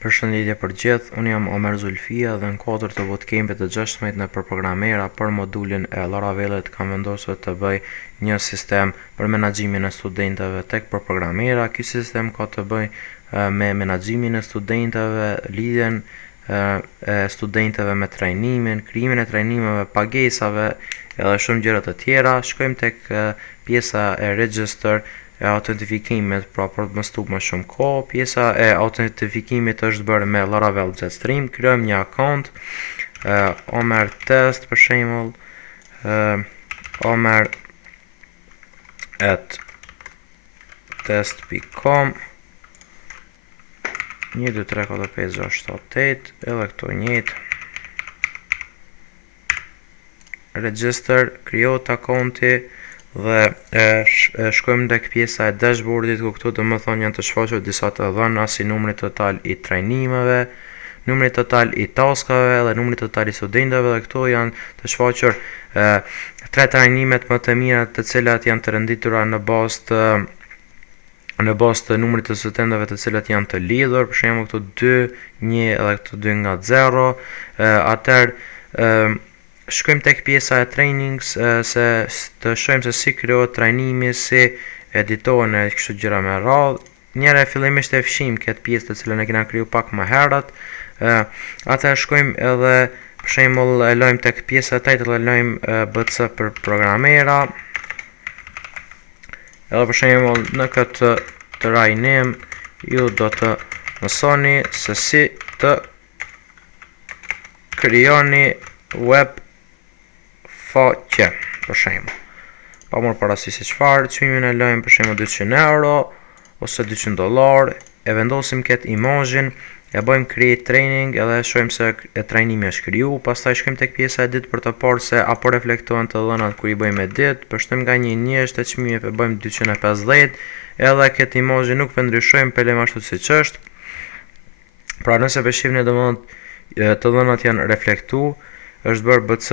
Përshëndetje për gjithë, unë jam Omer Zulfia dhe në kodër të bootcampit të 16 në përprogramera për modulin e Laravelit kam vendosur të bëj një sistem për menaxhimin e studentëve tek përprogramera. Ky sistem ka të bëj me menaxhimin e studentëve, lidhjen e studentëve me trajnimin, krijimin e trajnimeve, pagesave edhe shumë gjëra të tjera. Shkojmë tek pjesa e register e autentifikimit, pra për të mos më shumë kohë. Pjesa e autentifikimit është bërë me Laravel Jetstream. Krijojmë një account, Omer Test për shembull, Omer @test.com 1 2 3 4 5 6 7 8 edhe këto njëjtë. Register, krijohet accounti dhe shkojmë tek pjesa e dashboardit ku këtu domethënë janë të shfaqur disa të dhëna si numri total i trajnimeve, numri total i taskave dhe numri total i studentëve dhe këtu janë të shfaqur tre trajnimet më të mira të cilat janë të renditura në bazë të numrit të studentëve të cilat janë të lidhur, për shembull këtu 2, 1 edhe këtu 2 nga 0. Atëherë shkojmë tek pjesa e trainings se të shohim se si krijohet trajnimi, si editohen e kështu gjëra me radhë. Njëra fillimisht e fshim këtë pjesë të cilën e kena kriju pak më herët. Atëherë shkojmë edhe për shembull e lojmë tek pjesa e title, e lojmë BC për programera. Edhe për shembull në këtë trajnim ju do të mësoni se si të krijoni web faqe, për shembull. Pa marrë parasysh se çfarë çmimin e lojmë, për shembull 200 euro ose $200, e vendosim këtë imazhin, e bëjmë create training edhe shohim se trajnimi është kriju. Pastaj shkojmë tek pjesa e ditë për të parë se apo reflektohen të dhënat kur i bëjmë edit. Përshtojmë nga 1.1 te çmimi e bëjmë 250, edhe këtë imazhin nuk ndryshojmë, pelem ashtu siç është. Pra nëse po shihni domethënë të dhënat janë reflektuar, është bërë BC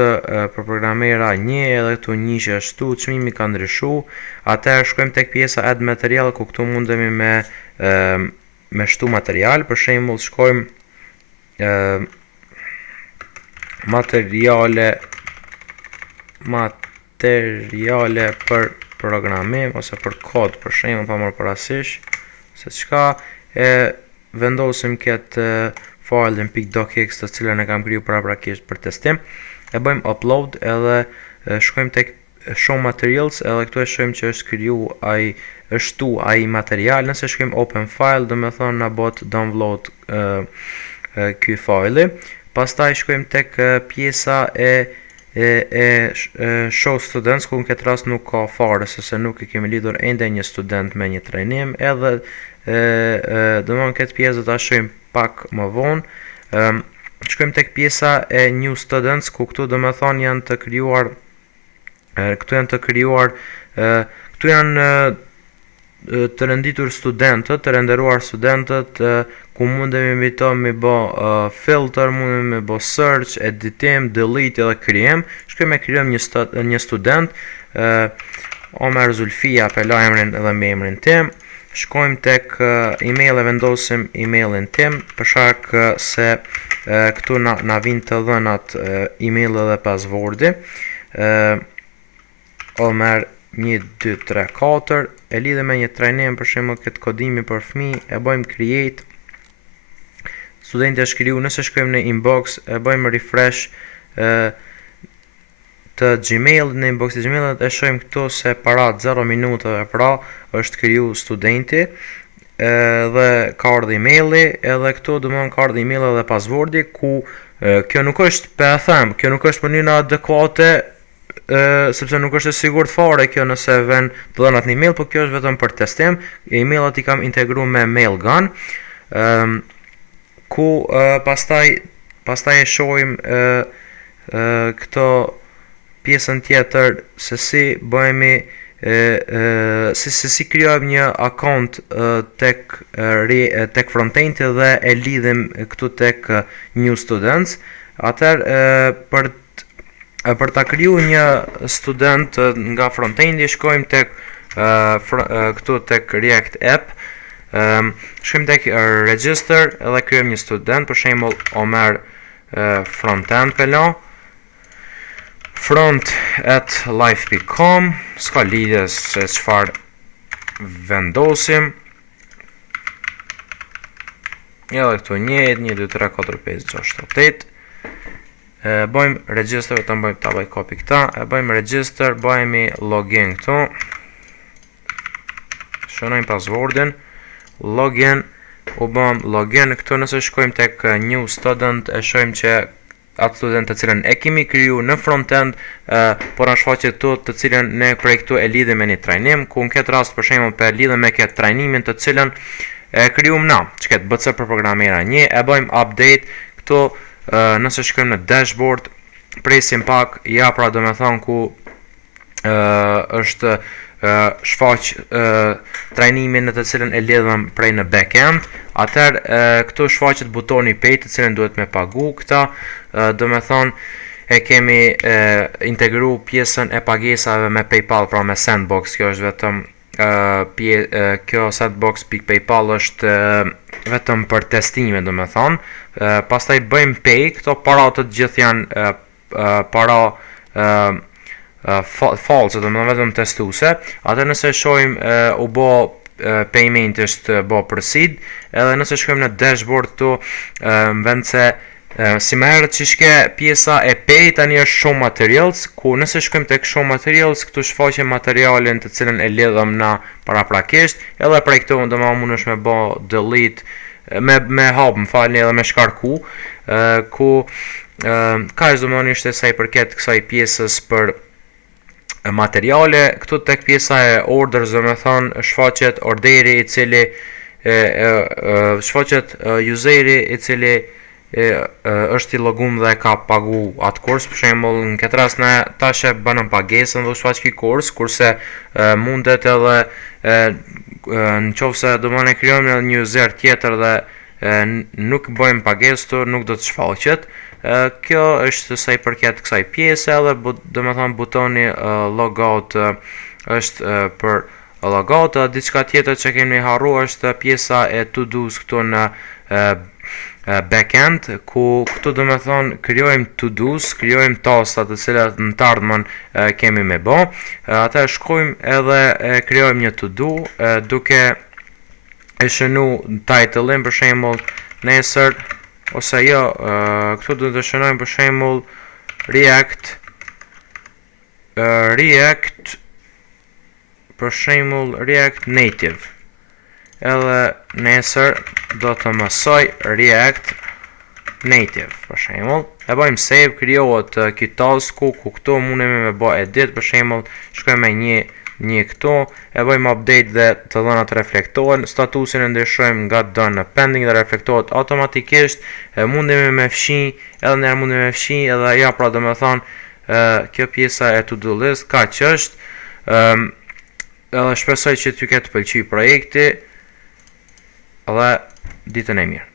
për programera 1 edhe këtu 1 që ashtu, çmimi ka ndryshuar. Atëherë shkojmë tek pjesa add material ku këtu mundemi me shtu material, për shembull shkojmë materiale për programim ose për kod, për shembull, pa marrë parasysh se çka e vendosim këtë file .docx të cilën e kam kriju paraprakisht për testim, e bëjmë upload edhe shkojmë tek show materials edhe këtu e shohim që është kriju ai material. Nëse shkojmë open file, do me thonë na bot download ky file. Pastaj shkojmë tek pjesa e show students, ku në këtë rast nuk ka fare se nuk e kemi lidhur ende një student me një trajnim, edhe domthon këtë pjesë do ta shohim pak më vonë. Shkojmë tek pjesa e new students ku këtu do me thonë janë të krijuar këtu janë të renditur studentët, të renderuar studentët, ku mundemi mbi to me bë filter, mundemi me bë search, editim, delete edhe krijim. Shkojmë e krijojmë një student, Omer Zulfia për lajmërin edhe me emrin tim. Shkojmë tek email, e vendosim emailin tim, për shkak se këtu na vijnë të dhënat email dhe passwordi. Omer 1 2 3 4, e lidhem me një trajnim, për shembull këtë kodimi për fëmijë, e bëjmë create. Studenti është kriju, nëse shkojmë në inbox, e bëjmë refresh të Gmail, në inbox të Gmailit e shohim këtu se para 0 minutave pra është kriju studenti dhe ka ardhur emaili, edhe këtu domthon ka ardhur emaili dhe passwordi, ku kjo nuk është kjo nuk është mënyra adekuate, sepse nuk është e sigurt fare kjo nëse vën të dhënat në email, por kjo është vetëm për testim. Emailat i kam integruar me Mailgun, ku pastaj e shohim këto pjesën tjetër se si bëhemi si krijojmë një account tek frontend dhe e lidhim këtu tek new students. Atëherë për ta krijuar një student nga frontendi shkojmë tek këtu tek React App, Shkojmë tek register edhe krijojmë një student, për shembull Omer frontend kalo front@life.com, s'ka lidhje se çfarë vendosim. Edhe këtu 1, 2, 3, 4, 5, 6, 8. Bëjmë register, ta bëjmë ta bëj copy këta, bëjmë register, bëjmë login këtu. Shënojmë passwordin, login, u bëm login këtu. Nëse shkojmë tek new student, e shohim që atë student të cilën e kemi kriju në frontend, por na shfaqet këtu të cilën ne prej këtu e lidhim me një trajnim, ku në këtë rast për shembull për lidhem me këtë trajnimin të cilën e krijuam na, çka të BC për programera 1, e bëjmë update këtu. Nëse shkojmë në dashboard, presim pak, ja pra do me thonë ku është shfaq trajnimin në të cilën e lidhëm prej në backend. Atëherë këtu shfaqet butoni pay të cilën duhet me pagu këta, do me thonë e kemi integru pjesën e pagesave me PayPal, pra me Sandbox. Kjo është vetëm kjo Sandbox.paypal është vetëm për testime, do me thonë. Pastaj bëjmë pay, këto para të gjithë janë para false, do me thonë vetëm testuese. Atë nëse shohim u bo payment është bo proceed, edhe nëse shkojmë në dashboard këtu, vend se si më herët që shke pjesa e pay, tani është show materials, ku nëse shkojmë tek show materials, këtu shfaqe materialin të cilën e lidhëm na paraprakisht, edhe prej këtu do më mundesh me bë delete, me hap, më falni, edhe me shkarku, ku ka është ishte sa i përket kësaj pjesës për materiale. Këtu tek pjesa e orders, do me thonë shfaqet orderi i cili shfaqet useri i cili është i logum dhe ka pagu atë kurs. Për shembull, në këtë rast ne tash e bënëm pagesën dhe u shfaq ky kurs, kurse mundet edhe në qoftë se do më ne krijojmë një user tjetër dhe nuk bëjmë pagesë, nuk do të shfaqet. Kjo është sa i përket kësaj pjese, edhe do me thonë butoni logout është për logout. Diçka tjetër që kemi harru është pjesa e to do's këtu në backend, ku këtu do me thonë krijojmë to do's, krijojmë tastat të cilat në të ardhmen kemi me bë. Atë shkojmë edhe krijojmë një to do, duke e shënu title-in, për shembull nesër, ose jo, këtu do të shënojmë për shembull React, për shembull React Native. Edhe nesër do të mësoj React Native, për shembull. E bëjmë save, krijohet ky tasku, ku këtu mundemi me bë edit, për shembull shkojmë me një këtu, e bëjmë update dhe të dhënat reflektohen, statusin e ndryshojmë nga done në pending dhe reflektohet automatikisht. Mundemi me fshi, edhe njerë mundemi me fshi, edhe ja pra do me thonë kjo pjesa e to do list ka që është. Edhe shpresoj që t'ju ketë pëlqy projekti, dhe ditën e mirë.